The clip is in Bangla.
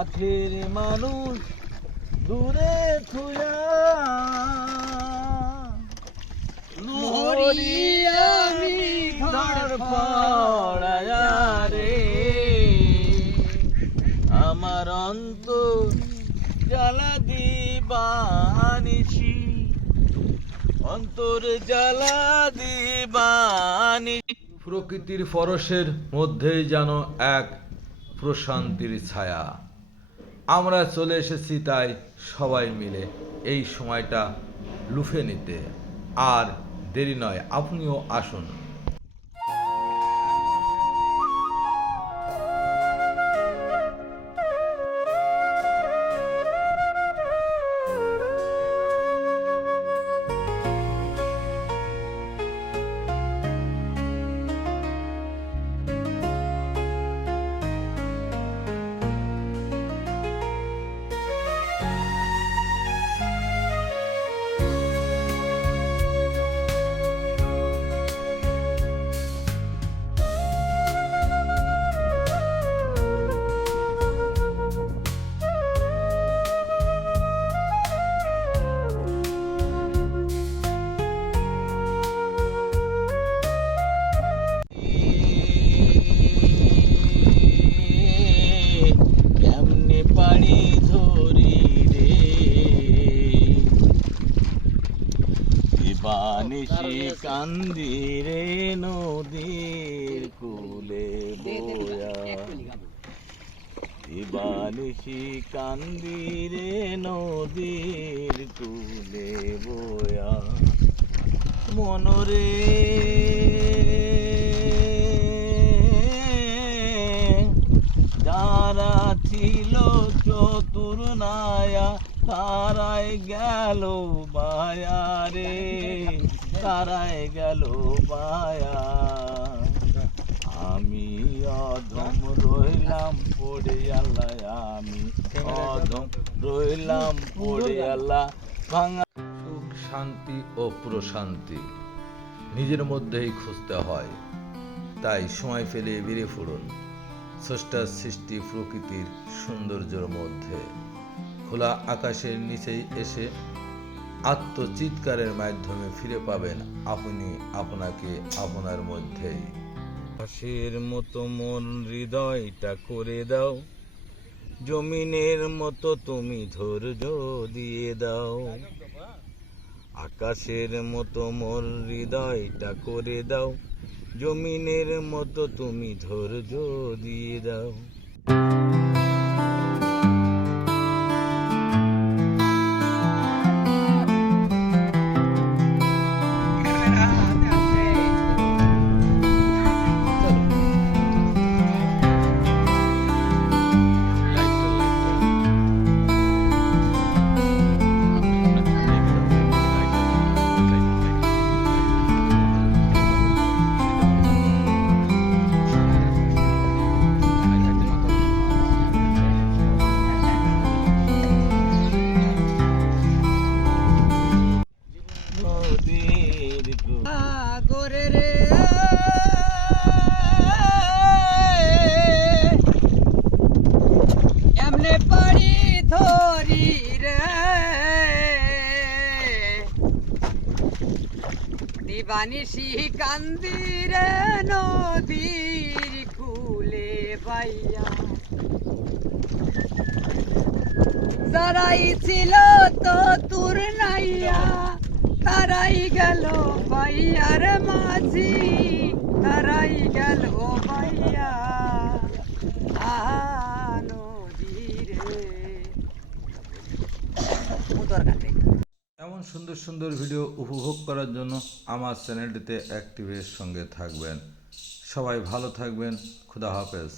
কাছের মানুষ দূরে থুয়া আমি ধড়ফড়ায়া রে আমার অন্ত জ্বালা দিবানিছি। অন্তর জ্বালা দিবানি প্রকৃতির পরশের মধ্যেই যেন এক প্রশান্তির ছায়া। আমরা চলে এসেছি তাই সবাই মিলে এই সময়টা লুফে নিতে। আর দেরি নয়, আপনিও আসুন। দিবানিশি কান্দি রে নদীর কুলে বয়া বানিশি কান্দি রে নদীর কুলে বয়া মনরে তারাই গেল বায়া রে তারাই গেল বায়া আমি অধম রইলাম পড়ে আল্লাহ, আমি অধম রইলাম পড়ে আল্লাহ। ভাঙা সুখ, শান্তি ও প্রশান্তি নিজের মধ্যেই খুঁজতে হয়। তাই সময় ফেলে বেরিয়ে পড়ুন। স্রষ্টার সৃষ্টি প্রকৃতির সৌন্দর্যের মধ্যে। খোলা আকাশের নিচেই এসে আত্মচিৎকারের মাধ্যমে ফিরে পাবেন আপনি আপনাকে আপনার মধ্যেই। আকাশের মতো মন হৃদয়টা করে দাও, জমিনের মতো তুমি ধৈর্য দিয়ে দাও। আকাশের মতো মোর হৃদয়টা করে দাও, জমিনের মতো তুমি ধৈর্য দিয়ে দাও। দিবানিশি কান্দিরে নদীর কুলে বাইয়া যারাই ছিল তো তোর নাইয়া তারাই গেল বাইয়ার মাঝি তারাই গেল বাইয়া আহা নদীরে দরকার নেই এমন সুন্দর সুন্দর ভিডিও উপভোগ করার জন্য আমার চ্যানেলটিতে অ্যাক্টিভের সঙ্গে থাকবেন। সবাই ভালো থাকবেন। খুদা হাফেজ।